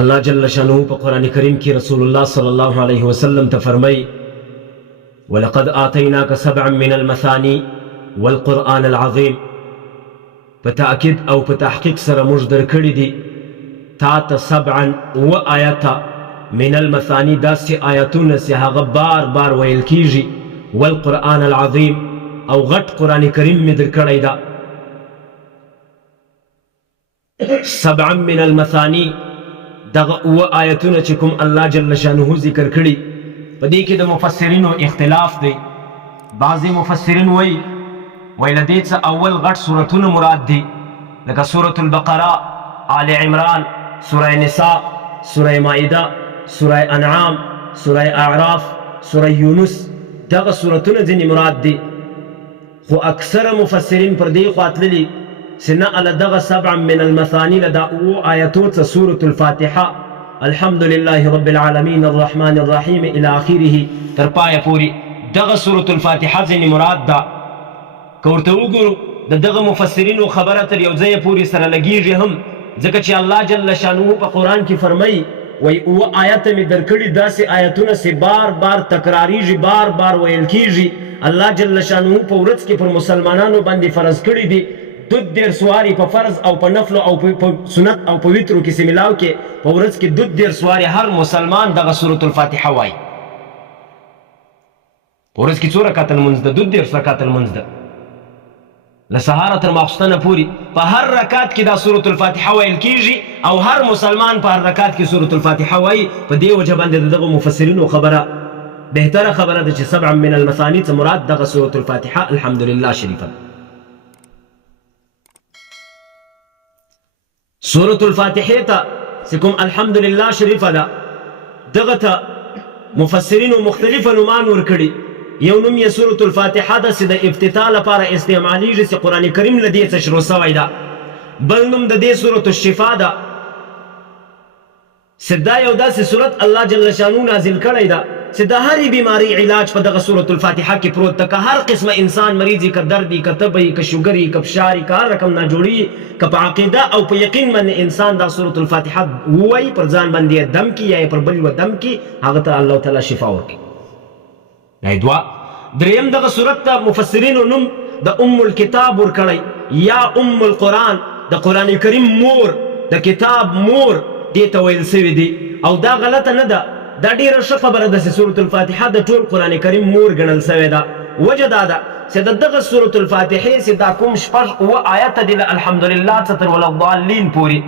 اللہ جل شانہ پا قرآن کریم کی رسول اللہ صلی اللہ علیہ وسلم تا فرمائی وَلَقَدْ آتَيْنَاكَ سَبْعًا مِّنَ الْمَثَانِي وَالْقُرْآنَ الْعَظِيمِ پا تأکید او پا تحقیق سر مجدر کردی دی تا تا سبعا و آیتا من المثانی دا سی آیتون سی هاغ بار بار ویل کیجی والقرآن العظیم او غٹ قرآن کریم میں در کردی دا سبعا من المثانی دا و آیتون چکم اللہ جل شانہ ذکر کردی پا دیکی دا مفسرین و اختلاف دی بعضی مفسرین ویلدیت سا اول غٹ سورتون مراد دی لکا سورة البقرہ آل عمران سورة نساء سورة مائدہ سورة انعام سورة اعراف سورة یونس دغه سورتون زنی مراد دی خو اکثر مفسرین پر دی خواتللی سنہ علا دغه سبعا من المثانی لدا او آیتوت سورة الفاتحة الحمد لله رب العالمين الرحمن الرحيم الى آخره ترپایا پوری دغه سورة الفاتحة زنی مراد دا کورته وګورو د دغه مفسرینو خبره تر یو ځای پورې سره لګیږي هم ځکه چې الله جل شانه په قرآن کې فرمایي وایي اوه آیات مې درکړي داسې آیتونه چې بار بار تکراریږي بار بار ویل کیږي الله جل شانه په ورځ کې پر مسلمانانو باندې فرض کړي دي دود دیر سواری په فرض او په نفل او په سنت او په وترو کې سملاو کې په ورځ کې دود دیر سواری هر مسلمان دغه سورة الفاتحه وایي په ورځ کې څو رکعته لمونځ ده دود دیر رکعته لمونځ ده لسهارة تر ماخستانه پوری په هر رکعت کې دا سورة الفاتحه ویل کیږي او هر مسلمان په هر رکعت کې سورة الفاتحه وایي په دې وجه باندې دغه مفسرینو خبره بهتره خبره ده چې سبعا من المثانی څه مراد دغه سورة الفاتحه الحمدلله شریفه سورة الفاتحه ته چې کوم الحمدلله شریفه ده دغه ته مفسرینو مختلفه نومان ورکړي یو نوم یې سورة الفاتحه ده چې د افتتاح لپاره استعمالیږي چې قرآن کریم له دې څخه شروع سوی ده بل نوم د دې سورة الشفا ده چې دا یو داسې صورت الله جل شانو نازل کړی ده چې د هرې بیماری علاج په دغه سورة الفاتحه کې پروت ده که هر قسمه انسان مریض که درد که تبه که شوګر که فشار که هر رقم ناجوړي که په عقیده او په یقین باندې انسان دا سورة الفاتحه ووایي پر ځان باندې دم کي یا پر بل و دم کي هغه ته الله تعالی شفا ورکړي دوا دریم دغه صورت ته مفسرینو نوم د الکتاب ورکړی یا القرآن د قرآن کریم مور د کتاب مور دې ته ویل سوي دي او دا غلطه نه ده دا ډېره ښه خبره ده چې سورة الفاتحه د ټول قرآن کریم مور ګڼل سوې ده وجه دا ده چې د دغه سورة الفاتحې چې دا کوم شپږ اوه آیته دي له الحمدلله څخه تر ولضالین پورې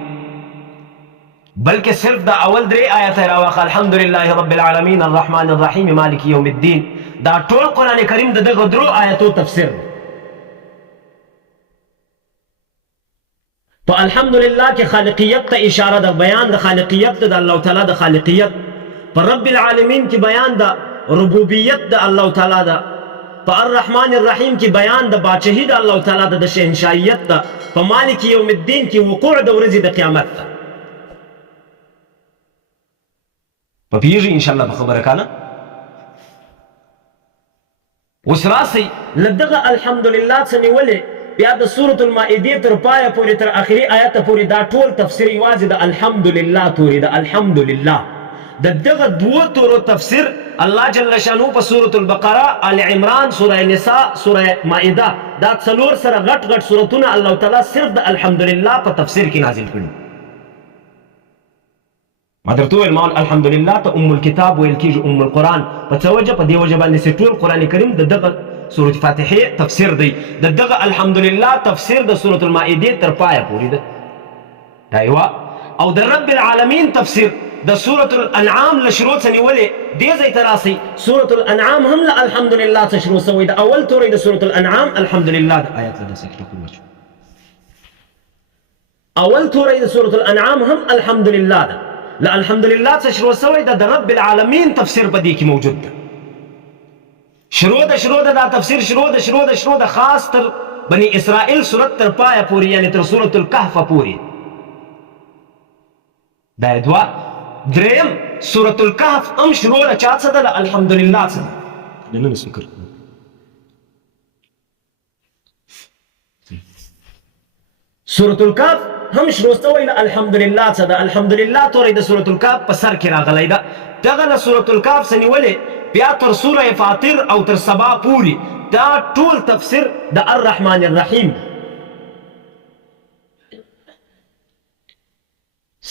بلکې صرف دا اول درې آیته راواخه الحمدلله رب العالمین الرحمن الرحیم مالک یوم الدین دا ټول قرآن کریم د دغه درو آیتو تفسیر دی په الحمدلله کې خالقیت ته اشاره ده بیان د خالقیت د الله تعالی د خالقیت په رب العالمین کې بیان د ربوبیت د الله تعالی ده په الرحمن الرحیم کې بیان د باچهی د الله تعالی د شهنشاهیت ده په مالک یوم الدین کې وقوع د ورځې د قیامت ده په پیږي ان شاء الله په خبره کانه اوس راسئ له دغه الحمدلله څخه نیولې بیا د سورة المائدې تر پایه پورې تر آخري آیته پورې دا ټول تفسیر یوازې د الحمدلله تورې د الحمدلله د دغه دوو تورو تفسیر الله جل شانه په سورة البقره آل عمران سوره نساء سوره مائده دا څلور سره غټ غټ سورتونه الله تعالی صرف د الحمدلله په تفسیر کې نازل کړي ما درته وویل ما الحمدلله ته الکتاب ویل کېږي القرآن په څه وجه په دې وجه باندې چې ټول قرآن کریم د دغه سورة فاتحه تفسیر دی د دغه الحمدلله تفسیر د سورة المائده تر پایه پورې ده دا یوه او د رب العالمین تفسیر د سورة الانعام له شروع څخه نیولې دې ځای ته راسئ سورة الانعام هم له الحمدلله څخه شروع شوی د اول توری د سورة الانعام الحمدلله د آیات له داسې کړو اول توری د سورة الانعام هم الحمدلله ده له الحمدلله څخه شروع شوی د رب العالمین تفسیر په دې کې موجود ده شروع ده دا تفسیر شروع ده خاص تر بنی اسرائیل سورت تر پایه پوری یعنی تر سورة الکهف پوری دا دوا دریم سورة الکهف ام شروع ده چا څه ده الحمدلله څه ده نن فکر سورة الکهف هم شروع سوی له الحمدلله څه ده الحمدلله تورې د سورة الکهف په سر کې راغلی ده دغه له سورة الکهف څه نیولې بیا تر سوره فاطر او تر سبا پورې دا ټول تفسیر د الرحمن الرحیم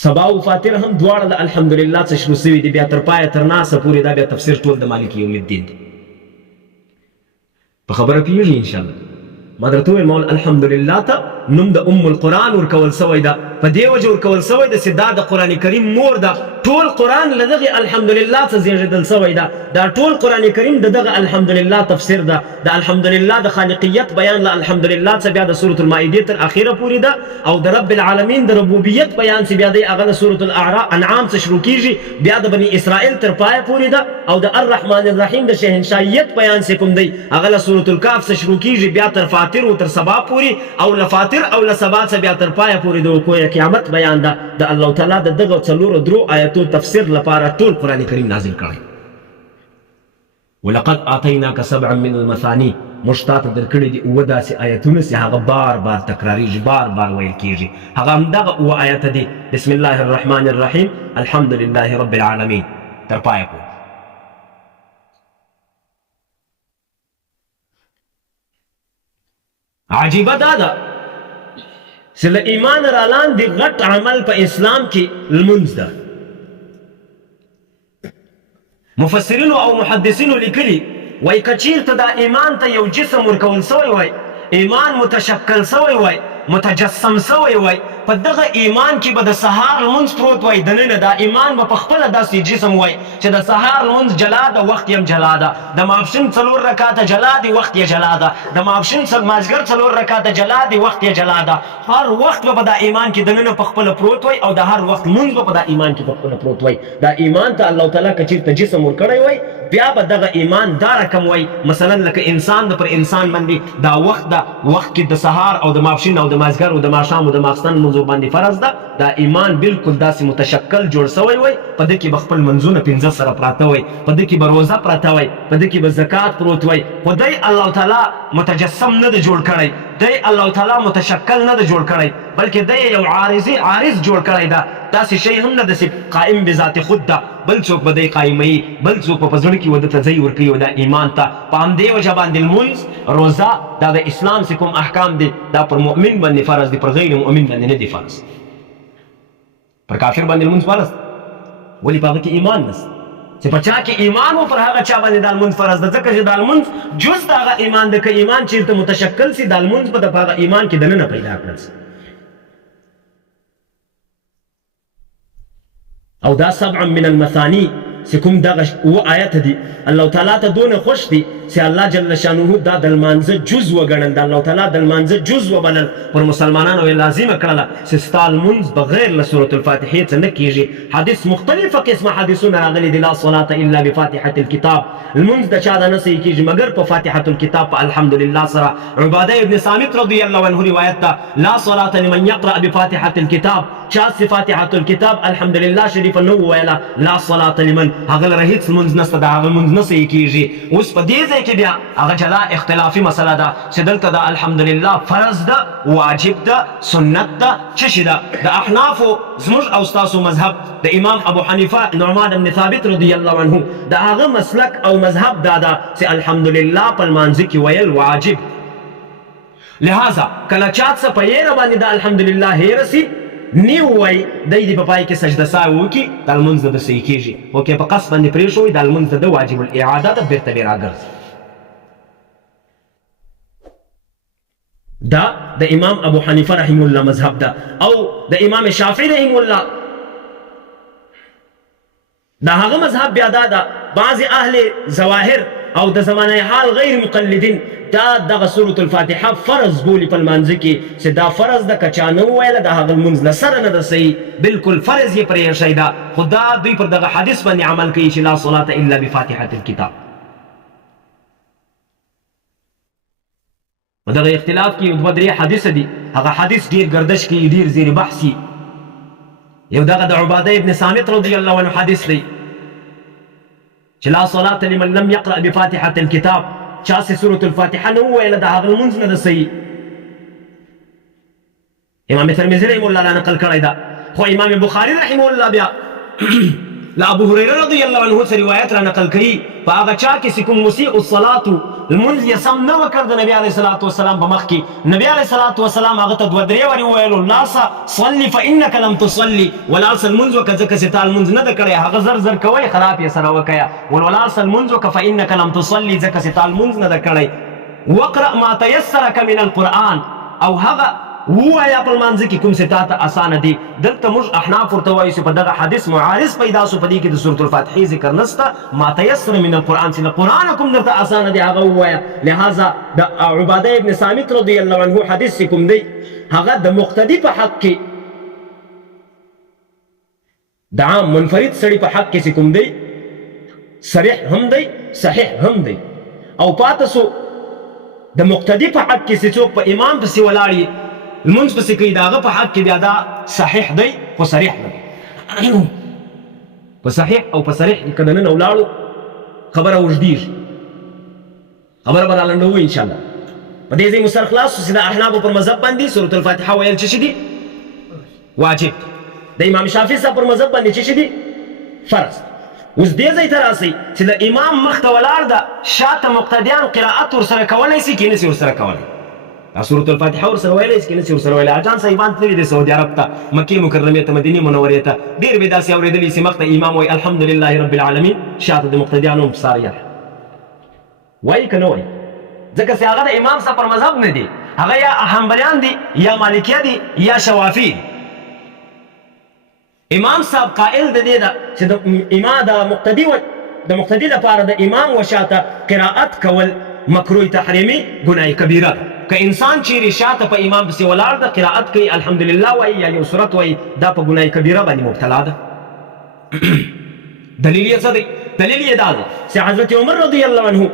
سبا او فاطر هم دواړه د الحمدلله څخه شروع سوي دي بیا تر پایه تر ناسه پورې دا بیا تفسیر ټول د مالک یوم الدین دی په خبره پوهېږي انشاءالله ما درته وویل مول الحمدلله ته نوم د ام القرآن ورکول سوی ده په دې وجه ورکول سوی ده چې دا د قرآن کریم مور ده ټول قرآن له دغې الحمدلله څخه زېږېدل سوی ده دا ټول قرآن کریم د دغه الحمدلله تفسیر ده د الحمدلله د خالقیت بیان له الحمدلله څخه بیا د سورة المائده تر اخره پورې ده او د رب العالمین د ربوبیت بیان چې بیا دی هغه له سورة الانعام څخه شروع کیږي بیا د بني اسرائیل تر پایه پورې ده او د الرحمن الرحیم د شهنشاهیت بیان چې کوم دی هغه له سورة الکهف څخه شروع کیږي بیا تر فاطر او تر سبا پورې او له فاطر او له سبا څخه بیا تر پایه پورې د وقوع قیامت بیان ده د الله تعالی د دغه څلورو درو آیاتو تفسیر لپاره ټول قرآن کریم نازل کړی ولقد آتیناک سبعا من المثانی موږ تا ته درکړي دي اووه داسې آیتونه چې هغه بار بار تکراریږي بار بار ویل کیږي هغه همدغه اووه آیته دي بسم الله الرحمن الرحیم الحمد لله رب العالمین تر پایه پورې عجیبه دا ده چې له ایمان را لاندې غټ عمل په اسلام کې لمونځ ده مفسرینو او محدثینو لیکلي وای که چیرته دا ایمان ته یو جسم ورکول سوی وای ایمان متشکل سوی وای متجسم سوی وای په دغه ایمان کې به د سهار لمونځ پروت وای دننه دا ایمان به په خپله داسې جسم وای چې د سهار لمونځ جلا ده وخت یې هم جلا ده د ماپښین 4 رکاته جلا دي وخت یې جلا ده د ماپښین مازدیګر 4 رکاته جلا دي وخت یې جلا ده هر وخت به په دا ایمان کې دننه په خپله پروت وای او د هر وخت لمونځ به په دا ایمان کې په خپله پروت وای دا ایمان ته الله تعالی که چېرته جسم ورکړی وای بیا به دغه ایمان دا رقم وای مثلا لکه انسان د پر انسان باندې دا وخت ده وخت کې د سهار او د ماپښین او د مازدیګر او د ماښام او د ماخستن لمونځو باندې فرض ده دا ایمان بالکل داسې متشکل جوړ سوی وای په دې کې به خپل منځونه 15 سره پراته وای په دې کې به روزه پراته وای په دې کې به زکات پروت وای خو دی الله تعالی متجسم نه ده جوړ کړی دی الله تعالی متشکل نه ده جوړ کړی بلکې دی یو عارض جوړ کړی ده داسې شی هم نه داسې قائم بذات خود ده بل څوک به دی قایموي بل څوک به په زړه کې وده ته ځای ورکوي او دا ایمان ته په همدې وجه باندې لمونځ روزه دا د اسلام چې کوم احکام دي دا پر مؤمن باندې فرض دي پر غیر مؤمن باندې نه دي فرض پر کافر باندې لمونځ فرض ولې په هغه کې ایمان نشته چې په چا کې ایمان و پر هغه چا باندې دا لمونځ فرض ده ځکه چې دا لمونځ جز د هغه ایمان ده که ایمان چېرته متشکل سي دا لمونځ به د هغه ایمان کې دننه پیدا کړل سي او دا سبعا من المثانی چې کوم دغه اووه آیته دي الله تعالی ته دونه خوښ دي چې الله جل شانه دا د لمانځه جز وګڼل د الله تعالی د لمانځه جز وبلل پر مسلمانانو یې لازمه کړله چې ستا لمونځ بغیر له سورة الفاتحې څه نه کېږي حدیث مختلفه قسمه حدیثونه راغلي دي لا صلاة الا بفاتحة الکتاب لمونځ د چا د نه صحیح کېږي مګر په فاتحة الکتاب په الحمدلله سره عباده ابن صامت رضی الله عنه روایت ده لا صلاة لمن یقرأ بفاتحة الکتاب چا چې فاتحة الکتاب الحمدلله شریفه نه وویله لا صلاة لمن هغه لره هېڅ لمونځ نشته د هغه لمونځ نه صحیح کېږي اوس په دې ځای کې بیا هغه جلا اختلافي مسله ده چې دلته د الحمدلله فرض ده واجب ده سنت ده څه شي ده د احنافو زموږ او ستاسو مذهب د امام ابو حنیفه نعمان بن ثابت رضی الله عنه د هغه مسلک او مذهب دا ده چې الحمدلله په لمانځه کې ویل واجب لہذا کله چا څه په یېره باندې د الحمدلله هېره سي نیو وای دی په پای کې سجده سهو وکړي دا لمونځ د صحیح کېږي خو که په قصد باندې پرېښوي دا لمونځ د واجب الاعاده ده بېرته بې راګرځي دا د امام ابو حنیفه رحم الله مذهب ده او د امام شافعي رحم الله دا هغه مذهب بیا دا ده بعض اهل ظواهر او د زمانه حال غیر مقلدین دا دغه سورة الفاتحه فرض بولي په لمانځه کې چې دا فرض ده که چا نه وویله د هغه لمونځ له سره نه ده صحیح بالکل فرض یې پرېښی ده خو دا دوی پر دغه حدیث باندې عمل کوي چې لا صلاة الا بفاتحة الکتاب په دغه اختلاف کې یو دوه درې حدیثه دي هغه حدیث ډېر ګردش کوي ډېر زیر بحث وي یو دغه د عباده ابن صامت رضی الله عنه حدیث دی چې لا صلاة لمن لم يقرأ بفاتحة الکتاب چا چې سورة الفاتحه نه وویله د هغه لمونځ نه ده صحیح امام ترمذی رحمه الله لا نقل کړی دا خو امام بخاری رحمه الله بیا لا ابو هريره رضی الله عنه سے روایت را نقل کړي په هغه چا کې چې کوم مسیء الصلاه المنځ یې سم نه وکړ د نبي علیه الصلاة والسلام په مخ کې نبي علیه الصلاة والسلام هغه ته دوه درې وارې وویلو لاړ صلي فانک لم تصلي ولاړ شه لمونځ وکړه ځکه چې تا لمونځ نه ده کړی هغه زر زر کوئ خراب یې سره وکړه ولاړ شه لمونځ وکړه فانک لم تصلي ځکه چې تا لمونځ نه ده کړی واقرأ ما تيسرك من القرآن او هغه ووایا په لمانځه کې کوم چې تا ته اسانه دي دلته موږ احناف ورته وایو چې په دغه حدیث معارض پیدا سو په دې کې د سورة الفاتحې ذکر نسته ما تیسر من القرآن چې د قرآن کوم درته اسانه دي هغه ووایا لہذا د عباده ابن صامت رضی الله عنه حدیث چې کوم دی هغه د مقتدي په حق کې د عام منفرد سړي په حق کې چې کوم دی صریح هم دی صحیح هم دی او پاته سو د مقتدي په حق کې چې څوک په امام پسې ولاړ المنځ پسې کوي د هغه په حق کې بیا دا صحیح دی خو صریح نه دی په صحیح او په صریح کې که دننه ولاړو خبره اوږدېږي خبره به رالنډوو انشاءالله په دې ځای مو سر خلاص شو چې د احنافو پر مذهب باندې سورة الفاتحه ویل څه شي دي واجب د امام شافعي صاحب پر مذهب باندې څه شي دي فرض اوس دې ځای ته راسئ چې د امام مخ ته ولاړ ده شاته مقتدیان قرائت ورسره کولی شي که نه شي ورسره کولی سورة الفاتحه ورسره ویلی شي که نه شي ورسره ویلی اجان صاحبان تللي دي سعودي عرب ته مکې مکرمې ته مدینې منورې ته ډېر به داسې اورېدلي چې مخ ته امام وایي الحمدلله رب العالمین شاته د مقتدیانو هم ساریه وایي که نه وایي ځکه چې هغه د امام صاحب پر مذهب نه دي هغه یا حنبلیان دي یا مالکیه دي یا شوافي دي امام صاحب قائل د دې ده چې د مقتدي دپاره د امام وشاته قرائت کول مکروه تحریمي ګناه کبیره ده که انسان چیرې شاته په امام پسې ولاړ ده قرائت کوي الحمدلله وایي یا یو سورت وایي دا په ګناه کبیره باندې مبتلا ده دلیل یې څه دی دلیل یې دا دی چې حضرت عمر رضی الله عنه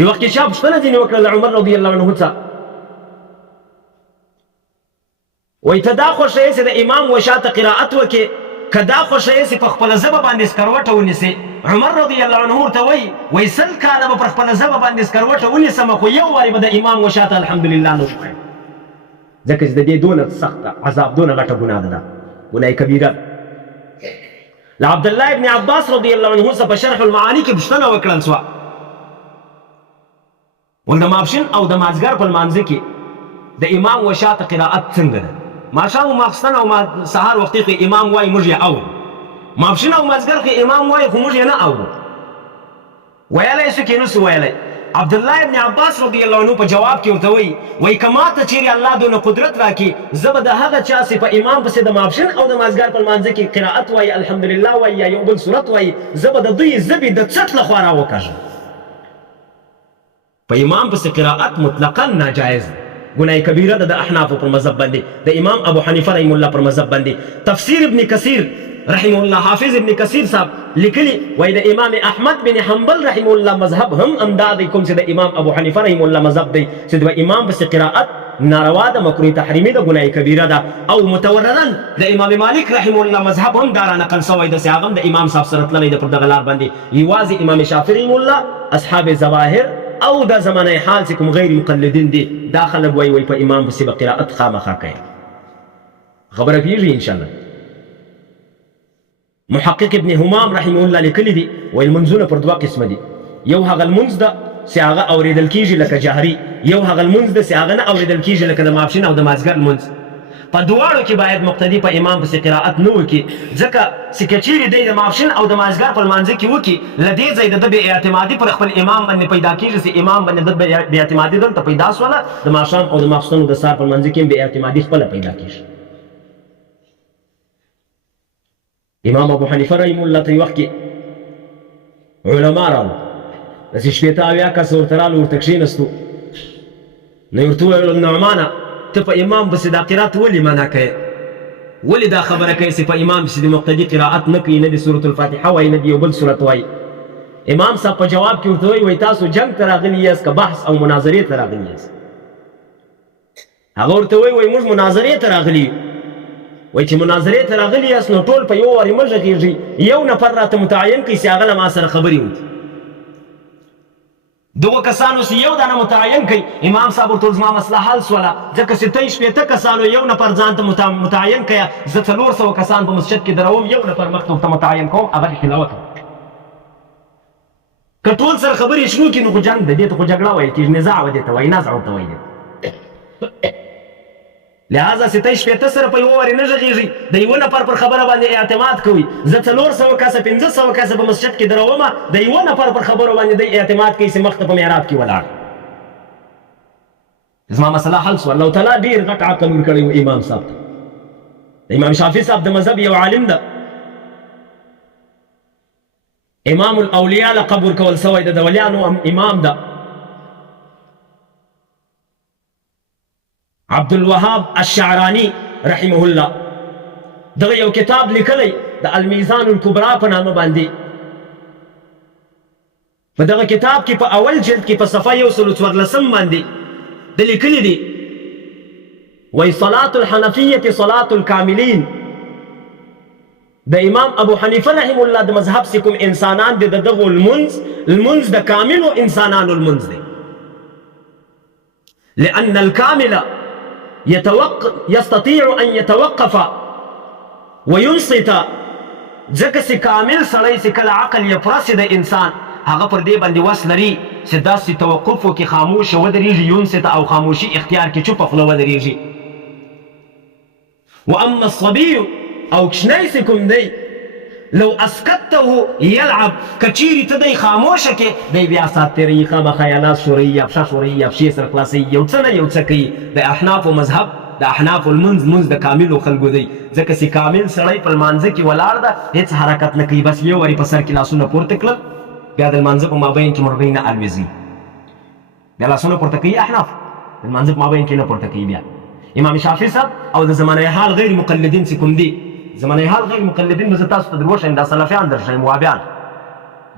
یو وخت کې چا پوښتنه ځینې وکړه له عمر رضی الله عنه څخه وایي ته دا خوښوې چې د امام وشاته قرائت وکړې که دا خوښوې چې په خپله ژبه باندې سکروټه ونیسې عمر رضی الله عنه ورته وایي 100 کاله به پر خپله ژبه باندې سکروټه ونیسم خو یو وارې به د امام وشاته الحمدلله نه ووایم ځکه چې د دې دونه سخته عذاب دونه غټه ګناه ده دا ګناه کبیره له عبدالله ابن عباس رضی الله عنه څخه په شرح المعانی کې پوښتنه وکړل سوه ول د ماپښین او د مازدیګر په لمانځه کې د امام وشاته قرائت څنګه ده ماښام او ماخستن او سهار وختي کې امام وایي موږ یې اورو ماپښین او مازدیګر کې امام وایي خو موږ یې نه اورو ویلی شو کې نه سو ویلی عبدالله ابن عباس رضی الله عنه په جواب کې ورته وایي که ما ته چیرې الله دونه قدرت راکړي زه به د هغه چا چې په امام پسې د ماپښین او د مازدیګر په لمانځه کې قرائت وایي الحمدلله وایي یا یو بل صورت وایي زه به د دوی ژبې د څټ لخوا راوکاږم په امام پسې قرائت مطلقا ناجایز ده ګناه کبیره ده د احنافو پر مذهب باندې د امام ابو حنیفه رحم الله پر مذهب باندې تفسیر ابن کثیر رحم الله حافظ ابن کثیر صاحب لیکلي وایي د امام احمد بن حنبل رحم الله مذهب هم همدا دی کوم چې د امام ابو حنیفه رحم الله مذهب دی چې د امام پسې قرائت ناروا ده مکروه تحریمي ده ګناه کبیره ده او متوردا د امام مالک رحم الله مذهب هم دا رانقل سوی ده چې هغه هم د امام صاحب سره تللی ده پر دغه لار باندې یوازې امام شافعي رحم الله اصحاب ظواهر او دا زمانه حال چې کوم غیر مقلدین دي دا خلک وایي په امام پسې به قرائت خامخا کوي خبره پوهېږي انشاءالله محقق ابن همام رحمه الله لیکلي دي وایي لمونځونه پر دوه قسمه دي یو هغه لمونځ ده چې هغه اورېدل کېږي لکه جهري یو هغه لمونځ ده چې هغه نه اورېدل کېږي لکه د ماپښین او د مازدیګر لمونځ په دواړو کې باید مقتدي په امام پسې قرائت نه وکړي ځکه چې که چیرې دی د ماپښین او د مازدیګر په لمانځه کې وکړي له دې ځای د ده بې اعتمادي پر خپل امام باندې پیدا کېږي چې امام باندې د بې اعتمادي دلته پیدا شوله د ماښام او د ماخستن او د سهار په لمانځه کې هم بې اعتمادي خپله پیدا کېږي امام ابو حنیفه رحم الله ته یو وخت کې علما راغلل داسې شپېته اویا کسه ورته راغلو ورته کښېنستو نو یې ورته وویل نعمانه ته په امام پسې دا قرائت ولې منع کوې ولې دا خبره کوې چې په امام پسې د مقتدي قرائت نه کوي نه د سورة الفاتحه وایي نه د یو بل صورت وایي امام صاحب په جواب کې ورته وایي تاسو جنګ ته راغلي یاست که بحث او مناظرې ته راغلي یاست هغه ورته وایي موږ مناظرې ته راغلي یو وایي چې مناظرې ته راغلي یاست نو ټول په یو وارې مه غږېږئ یو نفر راته متعین کړئ چې هغه له ما سره خبرې وکړي دغه کسانو سي یو دانه متعین کړي. امام صاحب ورته زما مسله حل سوله ځکه چې ته شپېته کسانو یو نفر ځان ته متعین کړه، زه 400 کسان په مسجد کې دروم، یو نفر مخته ورته متعین کوم، هغه تلاوت که ټول سره خبرې شروع کړي نو خو جنګ دی، دې ته خو جګړه ویل کېږي، نزاع ودې ته وایي، نزع ورته وایي. لہذا چې ته شپېته سره په یوه وارې نه غږېږي، د یوه نفر پر خبره باندې اعتماد کوي. زه 400 کسه 500 کسه په مسجد کې درومه، د یوه نفر پر خبرو باندې دی اعتماد کوي چې مخته په محراب کې ولاړ. زما مسله حل سوه. الله تعالی ډېر غټ عقل ورکړی و امام صاحب ته. امام شافعي صاحب د مذهب یو عالم ده، امام الاولیاء لقب ورکول سوی ده، د ولیانو امام ده. عبدالوهاب الشعراني رحمه الله دغه یو کتاب لیکلی د المیزان الکبرا په نامه باندې. په دغه کتاب کې په اول جلد کې په صفحه 114 باندې د لیکلي دي وایي صلاة الحنفیة صلاة الکاملین. د امام ابو حنیفه رحمه الله د مذهب چې کوم انسانان دي، د دغو المنز د کاملو انسانانو المنز دی. لأن الكامل يستطيع أن يتوقف وينصت. ځکه چې کامل سړی چې کله عقل یې پوره سي د انسان، هغه پر دې باندې وس لري چې داسې توقف وکړي، خاموشه ودرېږي، ينصت او خاموشي اختیار کړي، چوپه خوله ودرېږي. واما الصبي او کشنی چې کوم دی، لو اسکته یلعب، کچیرې ته دی خاموشه کې، دی بیا سات تېروي، خامخا خیالات شوروي، افشا شوروي، افشې سره خلاصوي، یو څه نه یو څه کوي. د احنافو مذهب د احنافو المنځ د کاملو خلکو دی، ځکه چې کامل سړی په لمانځه کې ولاړ ده، هېڅ حرکت نه کوي، بس یو وارې په سر کې لاسونه پورته کړل، بیا د لمانځه په مابین کې مرغۍ نه الوځي، بیا لاسونه پورته کوي. احناف د لمانځه په مابین کې نه پورته کوي. بیا امام شافعي صاحب او د زمانه حال غیر مقلدین چې کوم دي، زمانه حال غیر مقلدین به زه تاسو ته در وښیم، دا سلفیان در ښیم، وهابیان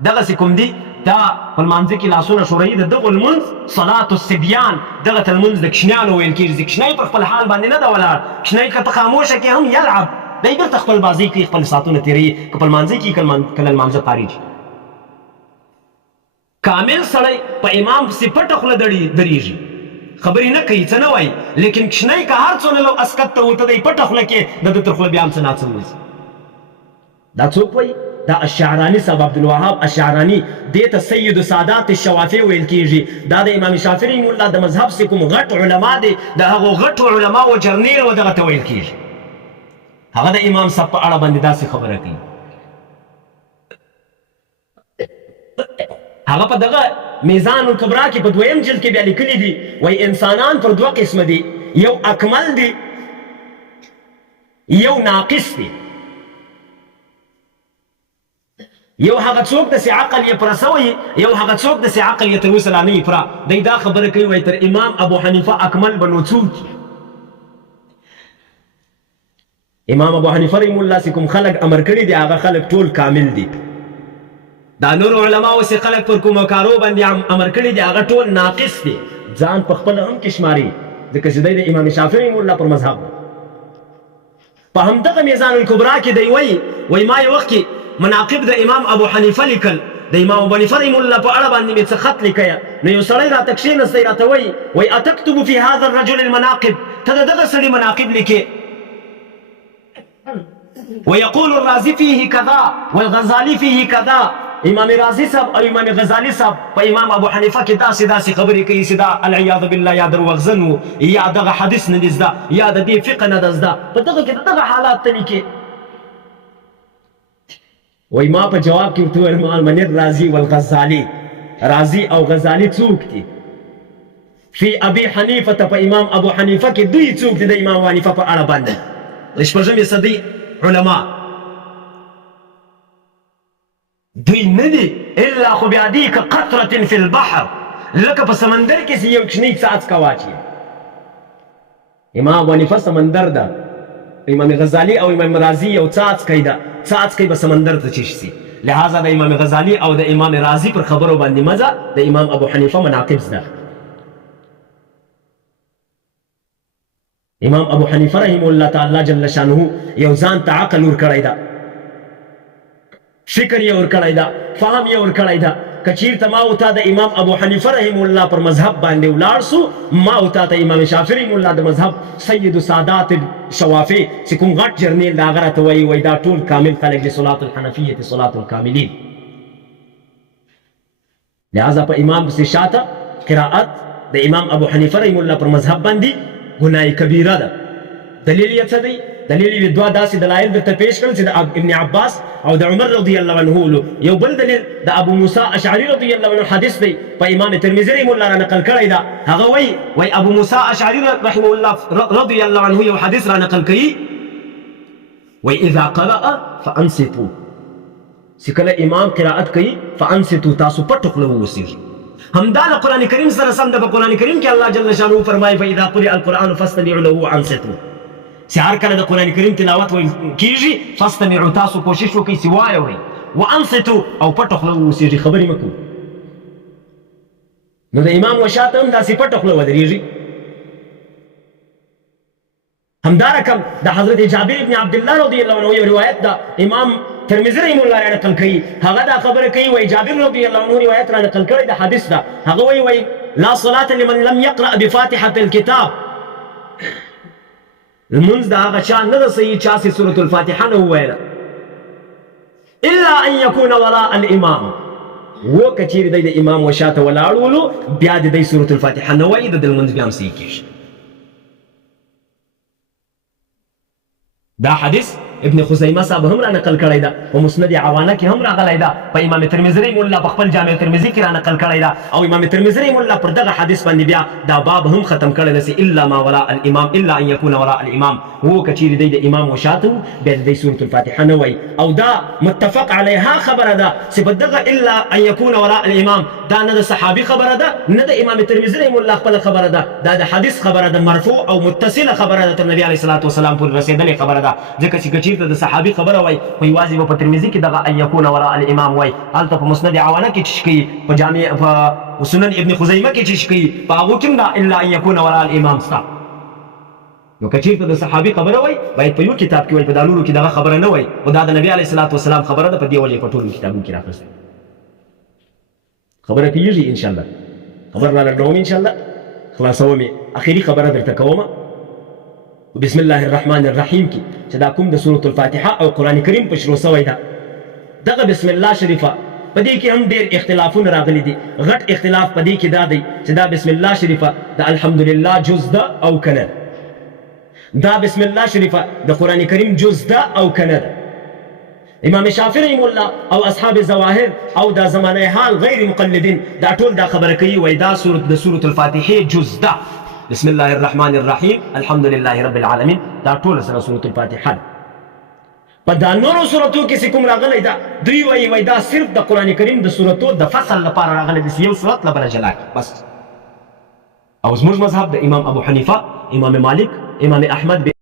دغه چې کوم دي، دا په لمانځه کې لاسونه ښوروي. د دغو لمونځ صلات الصبیان، دغه ته لمونځ د کوچنیانو ویل کېږي. کوچنی پر خپل حال باندې نه ده ولاړ، کوچنی که په خاموشه کې هم یلعب، دی بېرته خپل بازۍ کوي، خپل ساعتونه تېروي، که په لمانځه کې کله لمانځه خارج. کامل سړی په امام پسې پټه خوله درېږي، خبرې نه کوي، څه نه وایي. لیکن کوچنی که هر څونه لو اسکت ته ورته دی پټه خوله کې، د ده تر خوله بیا هم څه ناڅه وځي. دا څوک وایي؟ دا الشعراني صاحب عبدالوهاب الشعراني، دې ته سید سادات الشوافع ویل کېږي. دا د امام شافعي رحمه الله د مذهب چې کوم غټ علما دي، د هغو غټو علماو جرنیل و دغه ته ویل کېږي. هغه د امام صاحب په اړه باندې داسې خبره کوي. هغه په دغه میزان الکبرا کې په 2م جلد کې بیا لیکلي دي، وایي انسانان پر 2 قسمه دي، یو اکمل دي، یو ناقص دي. یو هغه څوک د چې عقل یې پوره سوی، یو هغه څوک د چې عقل یې تر اوسه لا نه وي پوره. دی دا خبره کوي، وایي تر امام ابو حنیفه اکمل به نو څوک دي؟ امام ابو حنیفه رحمه الله چې کوم خلک امر کړي دي، هغه خلک ټول کامل دي. دا نور علماو چې خلک پر کومو کارو باندې امر کړي دي، هغه ټول ناقص دي، ځان په خپله هم کې شماري، ځکه چې دی د امام شافعي رحمه الله پر مذهب ده. په همدغه میزان الکبرا کې دی وایي ما یو وخت کې مناقب د امام ابو حنیفه لیکل، د امام ابو حنیفه رحمه الله په اړه باندې مې څه خط لیکلی، نو یو سړی راته کښېنستی، راته وایي اتکتب فی هذا الرجل المناقب، ته د دغه سړي مناقب لیکې، ويقول الرازي فيه كذا والغزالي فيه كذا. امام رازي صاحب او امام غزالي صاحب په امام ابو حنیفه کې داسې خبرې کوي چې دا العیاذ بالله یا دروغجن و، یا دغه حدیث نه دي زده، یا د دې فقه نه ده زده، په دغه کې دغه حالات ته لیکې. وایي ما په جواب کې ورته وویل من الرازي والغزالي، رازي او غزالي څوک دي؟ فی ابي حنیفه، په امام ابو حنیفه کې دوی څوک دي د امام ابو حنیفه په اړه باندې؟ د 8مې صدۍ علما دوی نه دي الا خو بیا دي که قطرة فی البحر، لکه په سمندر کې چې یو کوچنی څاڅکه واچوي. امام ابو حنیفه سمندر ده، امام غزالی او امام رازی یو څاڅکی ده، څاڅکی به سمندر ته چش سي. لہذا د امام غزالی او د امام رازی پر خبرو باندې مزه د امام ابو حنیفه مناقب زده. امام ابو حنیفه رحمه الله تعالی جل شانه یو ځان ته عقل ورکړی ده، فکر یې ورکړی ده، فهم یې ورکړی ده، کچیرته ما او تا د امام ابو حنیفه رحم الله پر مذهب باندې ولاړ سو ما او تا ته امام شافعي رحم الله د مذهب سید سادات الشوافع چې کوم غټ جرنیل د هغه راته وایي دا ټول کامل خلک د صلات الحنفیة صلات الکاملین. لہذا په امام پسې شاته قرائت د امام ابو حنیفه رحم الله پر مذهب باندې ګناه کبیره ده. دلیل یې څه دی؟ دلیل یې دوه داسې دلایل درته پیش کړل چې د ابن عباس او د عمر رضی الله عنه. یو بل دلیل د ابو موسی اشعری رضی الله عنه حدیث دی په امام ترمذی رحم الله را نقل کړی ده. هغه وایي ابو موسی اشعری رحمه الله رضی الله عنه یو حدیث را نقل کوي وایي اذا قرأ فانصتوا، چې کله امام قرائت کوي فانصتوا تاسو پټ خوله واوسئ. همدا د قرآن کریم سره سم ده. په قرآن کریم کې الله جل شانه فرمایي فاذا قرئ القرآن فاستمعوا له وانصتوا، چې هر کله د قرآن کریم تلاوت کیږي فاستمعوا تاسو کوشش وکړئ چې واورئ، وانصتوا او پټ خوله واوسئ، خبرې مه کوئ. نو د امام وشاته هم داسې پټ خوله ودرېږي. همدا رقم د حضرت جابر بن عبدالله رضی الله عنه یو روایت ده امام ترمذی رحم الله را نقل کوي. هغه دا خبره کوي وایي جابر رضی الله عنه روایت را نقل کړی د حدیث ده. هغه وایي لا صلاة لمن لم يقرأ بفاتحة الكتاب، لمونځ د هغه چا نه ده صحیح چا چې سورة الفاتحه نه وویله الا ان يكون وراء الامام. و که چیرې دی د امام وشاته ولاړ ولو بیا د دی سورة الفاتحه نه وایي د ده لمونځ بیا هم صحیح کېږي. دا حدیث ابن خزیمه صاحب هم را نقل کړی ده، په مسند عوانه کې هم راغلی ده، په امام ترمذي رحم الله په خپل جامع ترمذي کې را نقل کړی ده، او امام ترمذي رحم الله پر دغه حدیث باندې بیا دا باب هم ختم کړی ده چې الا ما وراء الامام الا ان يكون وراء الامام. هو که چیرې دی د امام وشاته بیا د دی سورة الفاتحه نه وایي. او دا متفق علیها خبره ده چې په دغه الا ان يكون وراء الامام دا نه د صحابي خبره ده نه د امام ترمذي رحم الله خپله خبره ده، دا د حدیث خبره ده، مرفوع او متصله خبره ده، تر نبي علیه الصلاة والسلام پورې رسېدلې خبره ده. ځکه چې چیرته د صحابي خبره وای خو یوازې به په ترمذي کې دغه ان یکون وراء الامام وای، هلته په مسند عوانه کې چې کوي، په جامع په سنن ابن خزیمه کې چې کوي، په هغو کې هم دا الا ان یکون وراء الامام سته. نو که چیرته د صحابي خبره وای باید په یو کتاب کې وای، په دا نورو کې دغه خبره نه وای، خو دا د نبي علیه الصلاة والسلام خبره ده، په دې وجې په ټولو کتابونو کې راخلصه خبره کېږي. انشاءالله خبر را لنډوم، انشاءالله خلاصوم یې. اخري خبره درته کومه بسم الله الرحمن الرحیم کی چې دا کوم د سورة الفاتحه او قرآن کریم په شروع سوی ده. دغه بسم الله شریفه په دې کې هم ډېر اختلافونه راغلي دي. غټ اختلاف په دې کې دا دی چې دا بسم الله شریفه د الحمدلله جز ده او که نه. دا بسم الله شریفه د قرآن کریم جز ده او که نه ده. امام شافعي رحم الله او اصحاب ظواهر او دا زمانه حال غیر مقلدین دا ټول دا خبره کوي وایي دا د سورة الفاتحه جز ده. بسم الله الرحمن الرحیم الحمد لله رب العالمین دا ټول سره سورة الفاتحه ده. په دا نورو سورتو کې چې کوم راغلی ده دوی وایي دا صرف د قرآن کریم د سورتو د فصل لپاره راغلی ده، یو سورت له بله جلا کړي بس. او زموږ مذهب د امام ابو حنیفه، امام مالک، امام احمد